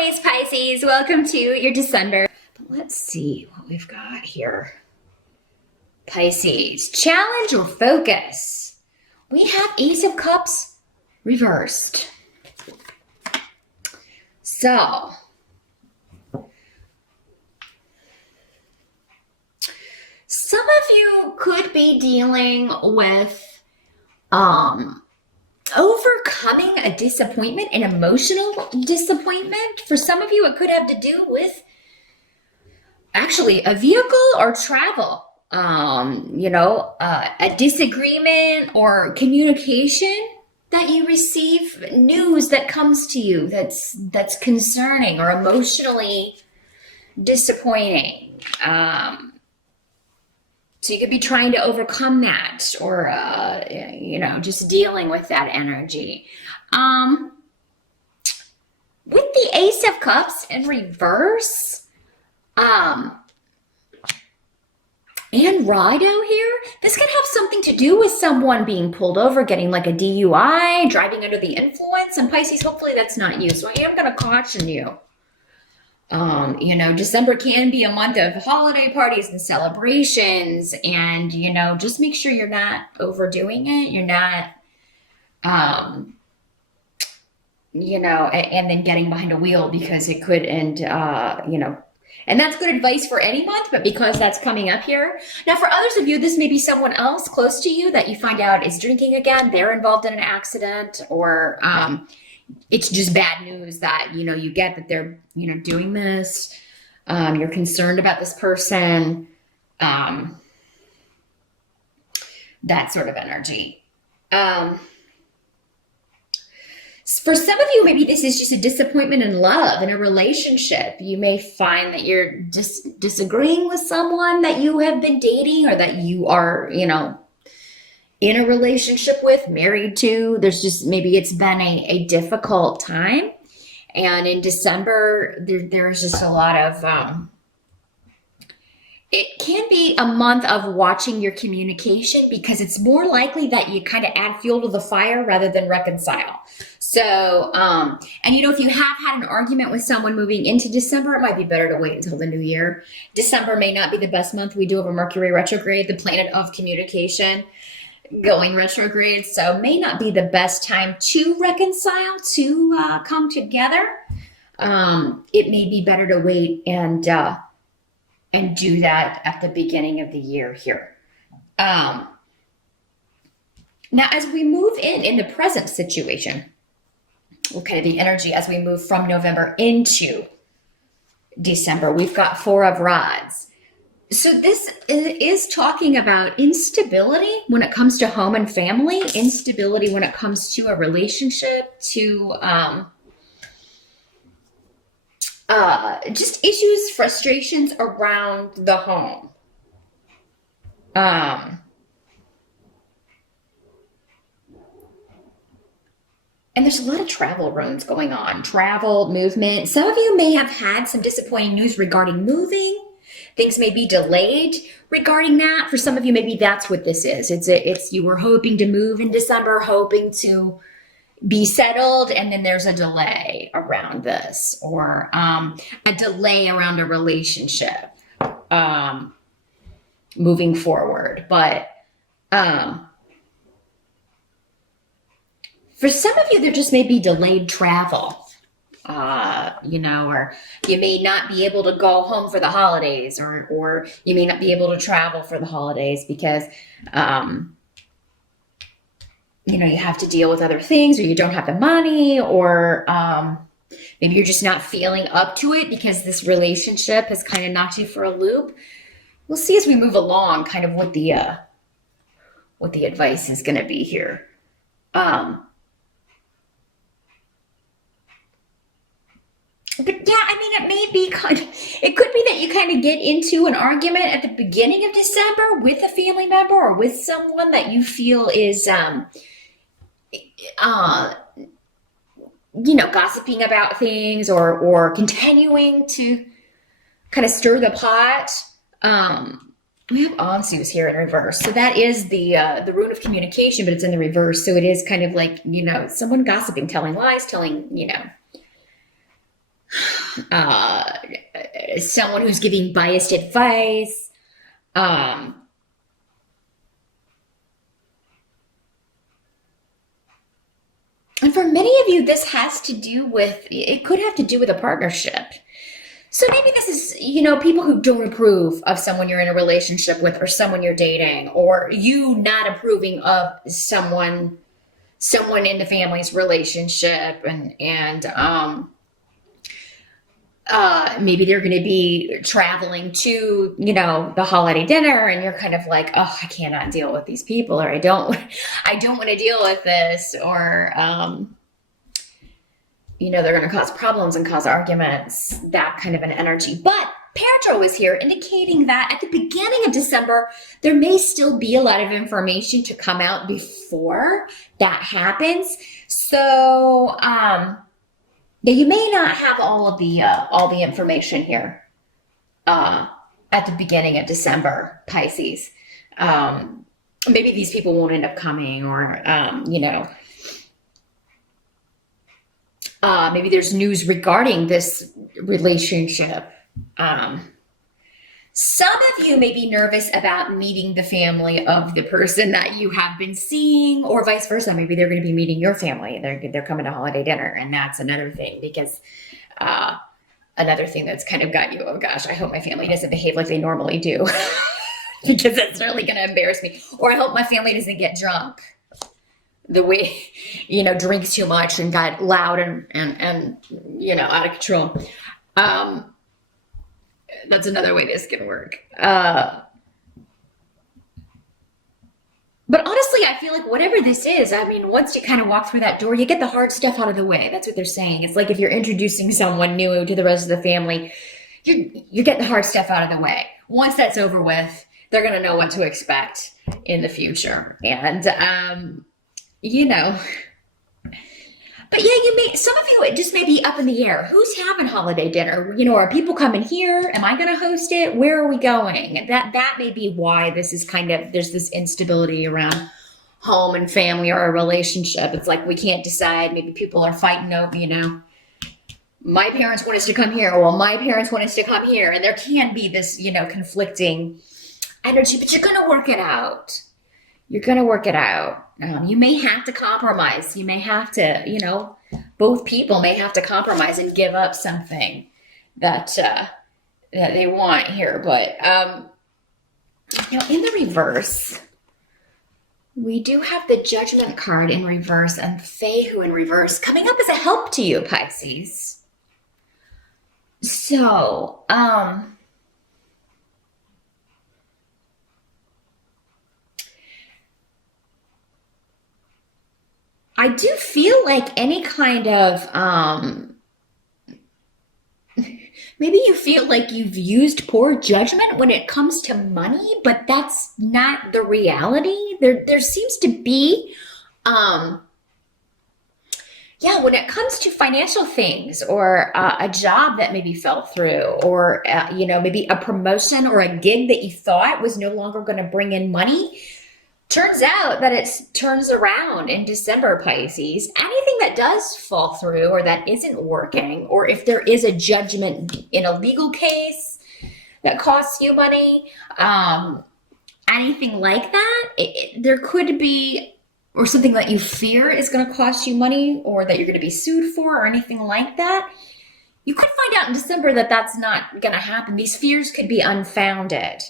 holidays, Pisces. Welcome to your December. But let's see what we've got here. Pisces, challenge or focus? We have Ace of Cups reversed. So, some of you could be dealing with overcoming a disappointment, an emotional disappointment. For some of you, it could have to do with actually a vehicle or travel. A disagreement or communication that you receive, news that comes to you that's concerning or emotionally disappointing. So you could be trying to overcome that or, just dealing with that energy. With the Ace of Cups in reverse, and Rido here, this could have something to do with someone being pulled over, getting like a DUI, driving under the influence. And Pisces, hopefully that's not you. So I am going to caution you. December can be a month of holiday parties and celebrations, and, just make sure you're not overdoing it. You're not, and then getting behind a wheel, because it could end, and that's good advice for any month, but because that's coming up here. Now, for others of you, this may be someone else close to you that you find out is drinking again. They're involved in an accident, or, it's just bad news that, you get that they're, doing this. You're concerned about this person. That sort of energy. For some of you, maybe this is just a disappointment in love, in a relationship. You may find that you're disagreeing with someone that you have been dating, or that you are, in a relationship with, married to. There's just, maybe it's been a difficult time. And in December, there's just a lot of, it can be a month of watching your communication, because it's more likely that you kind of add fuel to the fire rather than reconcile. So, if you have had an argument with someone moving into December, it might be better to wait until the new year. December may not be the best month. We do have a Mercury retrograde, the planet of communication, going retrograde. So may not be the best time to reconcile, to come together. It may be better to wait and do that at the beginning of the year here. Now, as we move in the present situation, okay, the energy as we move from November into December, we've got Four of Rods. So this is talking about instability when it comes to home and family, instability when it comes to a relationship, to just issues, frustrations around the home. And there's a lot of travel runes going on, travel, movement. Some of you may have had some disappointing news regarding moving. Things may be delayed regarding that. For some of you, maybe that's what this is. It's you were hoping to move in December, hoping to be settled, and then there's a delay around this, or a delay around a relationship moving forward. But for some of you, there just may be delayed travel. Or you may not be able to go home for the holidays, or you may not be able to travel for the holidays because, you have to deal with other things, or you don't have the money, or maybe you're just not feeling up to it because this relationship has kind of knocked you for a loop. We'll see as we move along kind of what the advice is going to be here. But yeah, it may be it could be that you kind of get into an argument at the beginning of December with a family member or with someone that you feel is, gossiping about things, or continuing to kind of stir the pot. We have Ansu's here in reverse. So that is the rune of communication, but it's in the reverse. So it is kind of like, someone gossiping, telling lies, telling, uh, someone who's giving biased advice. Um, and for many of you, this has to do with, it could have to do with a partnership. So maybe this is, people who don't approve of someone you're in a relationship with or someone you're dating, or you not approving of someone in the family's relationship, and maybe they're going to be traveling to, the holiday dinner, and you're kind of like, oh, I cannot deal with these people, or I don't want to deal with this, or, they're going to cause problems and cause arguments, that kind of an energy. But Pedro is here indicating that at the beginning of December, there may still be a lot of information to come out before that happens. So, yeah, you may not have all the information here at the beginning of December, Pisces. Maybe these people won't end up coming, or maybe there's news regarding this relationship. Some of you may be nervous about meeting the family of the person that you have been seeing, or vice versa. Maybe they're going to be meeting your family. They're coming to holiday dinner, and that's another thing, because another thing that's kind of got you, oh gosh, I hope my family doesn't behave like they normally do, because that's really going to embarrass me. Or I hope my family doesn't get drunk the way, drinks too much and got loud and out of control. That's another way this can work. But honestly, I feel like whatever this is, once you kind of walk through that door, you get the hard stuff out of the way. That's what they're saying. It's like if you're introducing someone new to the rest of the family, you're getting the hard stuff out of the way. Once that's over with, they're going to know what to expect in the future. And, but yeah, some of you, it just may be up in the air. Who's having holiday dinner? Are people coming here? Am I going to host it? Where are we going? That may be why this is there's this instability around home and family or a relationship. It's like we can't decide. Maybe people are fighting over, my parents want us to come here. Well, my parents want us to come here. And there can be this, conflicting energy, but you're going to work it out. You're going to work it out. You may have to compromise. You may have to, both people may have to compromise and give up something that they want here. But, in the reverse, we do have the Judgment card in reverse and Fehu in reverse coming up as a help to you, Pisces. So, I do feel like any kind of, maybe you feel like you've used poor judgment when it comes to money, but that's not the reality. There seems to be, when it comes to financial things, or a job that maybe fell through, or, maybe a promotion or a gig that you thought was no longer going to bring in money. Turns out that it turns around in December, Pisces. Anything that does fall through or that isn't working, or if there is a judgment in a legal case that costs you money, anything like that, there could be, or something that you fear is going to cost you money, or that you're going to be sued for, or anything like that. You could find out in December that that's not going to happen. These fears could be unfounded.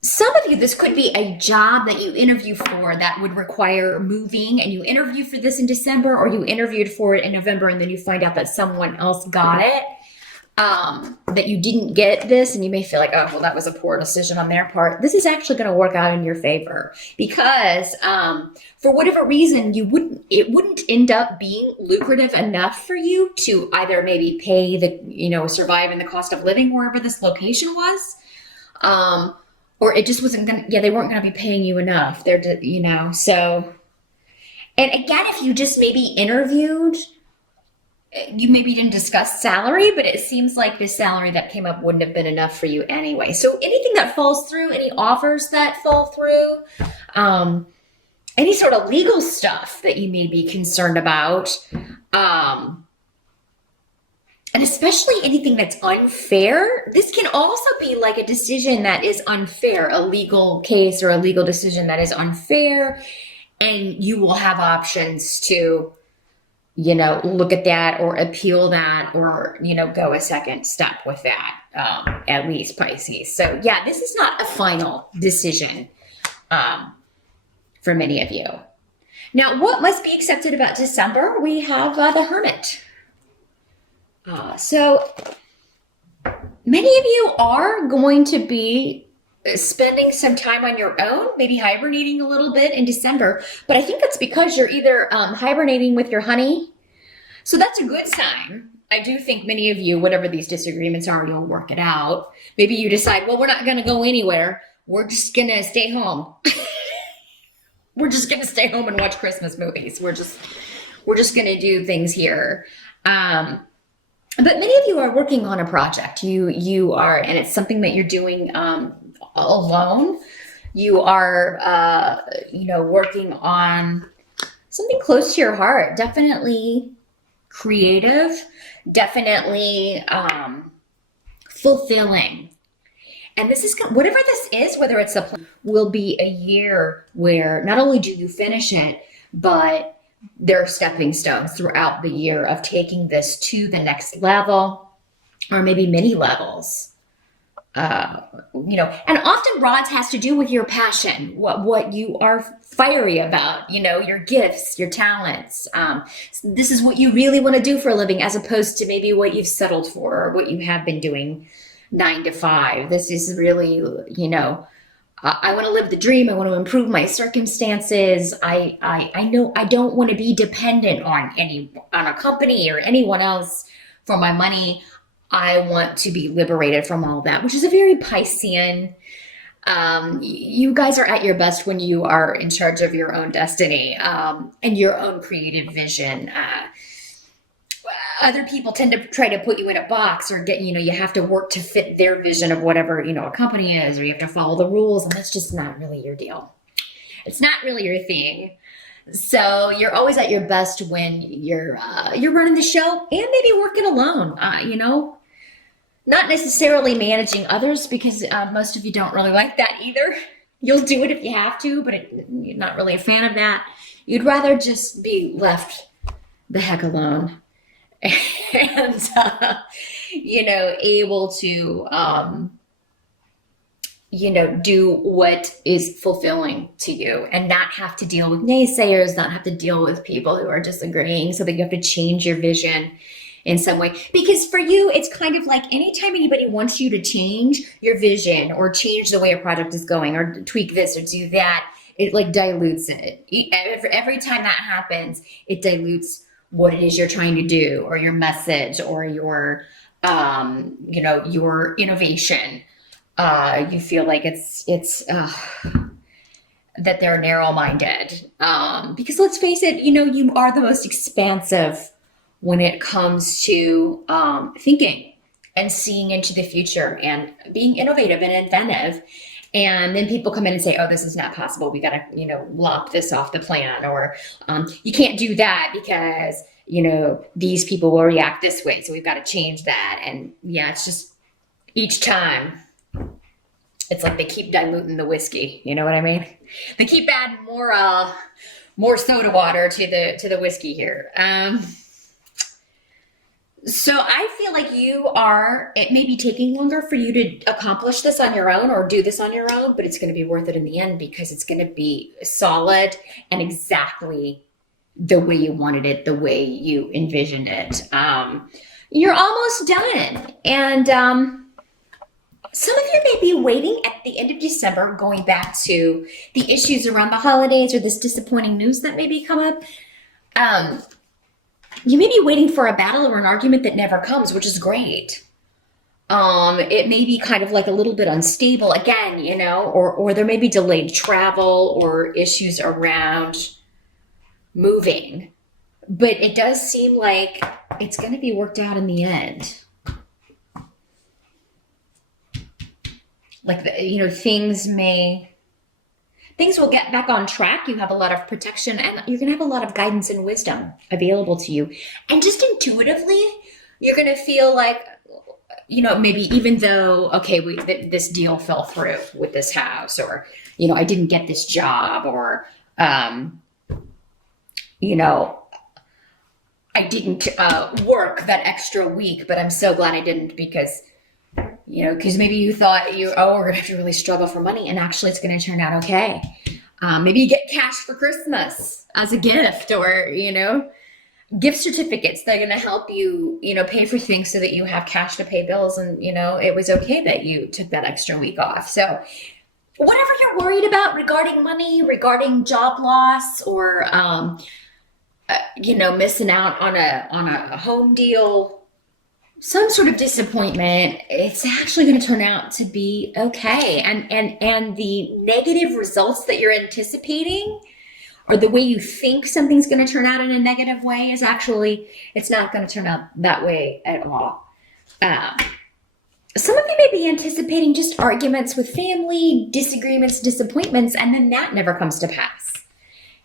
Some of you, this could be a job that you interview for that would require moving, and you interview for this in December, or you interviewed for it in November, and then you find out that someone else got it, that you didn't get this, and you may feel like, oh, well, that was a poor decision on their part. This is actually going to work out in your favor, because for whatever reason, it wouldn't end up being lucrative enough for you to either maybe pay survive in the cost of living wherever this location was, or it just wasn't they weren't going to be paying you enough. So, and again, if you just maybe interviewed, you maybe didn't discuss salary, but it seems like the salary that came up wouldn't have been enough for you anyway. So anything that falls through, any offers that fall through, any sort of legal stuff that you may be concerned about. And especially anything that's unfair. This can also be like a decision that is unfair, a legal case or a legal decision that is unfair. And you will have options to, look at that or appeal that or, go a second step with that, at least, Pisces. So yeah, this is not a final decision for many of you. Now, what must be accepted about December? We have the Hermit. So many of you are going to be spending some time on your own, maybe hibernating a little bit in December, but I think that's because you're either hibernating with your honey. So that's a good sign. I do think many of you, whatever these disagreements are, you'll work it out. Maybe you decide, well, we're not going to go anywhere. We're just going to stay home. We're just going to stay home and watch Christmas movies. We're just going to do things here. But many of you are working on a project. You are, and it's something that you're doing alone. You are, working on something close to your heart. Definitely creative. Definitely fulfilling. And this is whatever this is, whether it's will be a year where not only do you finish it, but there are stepping stones throughout the year of taking this to the next level, or maybe many levels. And often rods has to do with your passion, what you are fiery about, your gifts, your talents. This is what you really want to do for a living, as opposed to maybe what you've settled for or what you have been doing 9 to 5. This is really, I want to live the dream. I want to improve my circumstances. I know I don't want to be dependent on a company or anyone else for my money. I want to be liberated from all that, which is a very Piscean. You guys are at your best when you are in charge of your own destiny and your own creative vision. Other people tend to try to put you in a box or you have to work to fit their vision of whatever, a company is, or you have to follow the rules. And that's just not really your deal. It's not really your thing. So you're always at your best when you're running the show and maybe working alone, not necessarily managing others, because most of you don't really like that either. You'll do it if you have to, but you're not really a fan of that. You'd rather just be left the heck alone. And able to do what is fulfilling to you and not have to deal with naysayers, not have to deal with people who are disagreeing, so that you have to change your vision in some way. Because for you, it's kind of like anytime anybody wants you to change your vision or change the way a project is going or tweak this or do that, it like dilutes it. Every time that happens, it dilutes what it is you're trying to do, or your message, or your innovation. You feel like it's that they're narrow-minded. Because let's face it, you are the most expansive when it comes to thinking and seeing into the future and being innovative and inventive. And then people come in and say, oh, this is not possible. We got to, lop this off the plan, or you can't do that because, these people will react this way. So we've got to change that. And yeah, it's just each time it's like they keep diluting the whiskey. You know what I mean? They keep adding more soda water to the whiskey here. So I feel like it may be taking longer for you to accomplish this on your own or do this on your own, but it's going to be worth it in the end, because it's going to be solid and exactly the way you wanted it, the way you envisioned it. You're almost done. And some of you may be waiting at the end of December, going back to the issues around the holidays or this disappointing news that maybe come up. You may be waiting for a battle or an argument that never comes, which is great. It may be kind of like a little bit unstable again, or there may be delayed travel or issues around moving. But it does seem like it's going to be worked out in the end. Like, things may things will get back on track. You have a lot of protection and you're going to have a lot of guidance and wisdom available to you. And just intuitively, you're going to feel like, maybe even though, okay, this deal fell through with this house, or, I didn't get this job, or, I didn't work that extra week, but I'm so glad I didn't because maybe you thought we're going to have to really struggle for money, and actually it's going to turn out okay. Maybe you get cash for Christmas as a gift, or, gift certificates that are going to help you, pay for things so that you have cash to pay bills. And, it was okay that you took that extra week off. So whatever you're worried about regarding money, regarding job loss, or, missing out on a home deal, some sort of disappointment, it's actually going to turn out to be okay. And the negative results that you're anticipating, or the way you think something's going to turn out in a negative way, is actually, it's not going to turn out that way at all. Some of you may be anticipating just arguments with family, disagreements, disappointments, and then that never comes to pass.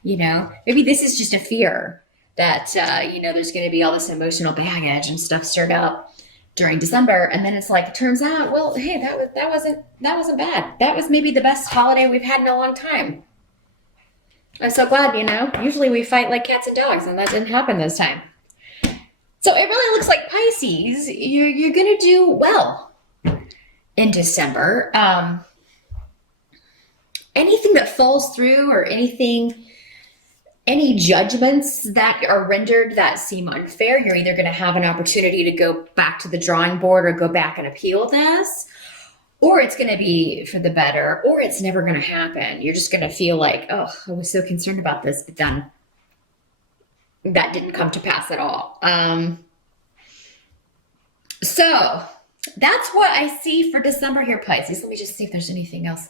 Maybe this is just a fear that, there's going to be all this emotional baggage and stuff stirred up during December. And then it's like, it turns out, well, hey, that wasn't bad. That was maybe the best holiday we've had in a long time. I'm so glad, usually we fight like cats and dogs, and that didn't happen this time. So it really looks like Pisces, you're going to do well in December. Anything that falls through, or any judgments that are rendered that seem unfair, you're either going to have an opportunity to go back to the drawing board or go back and appeal this, or it's going to be for the better, or it's never going to happen. You're just going to feel like, oh, I was so concerned about this, but then that didn't come to pass at all. So that's what I see for December here, Pisces. Let me just see if there's anything else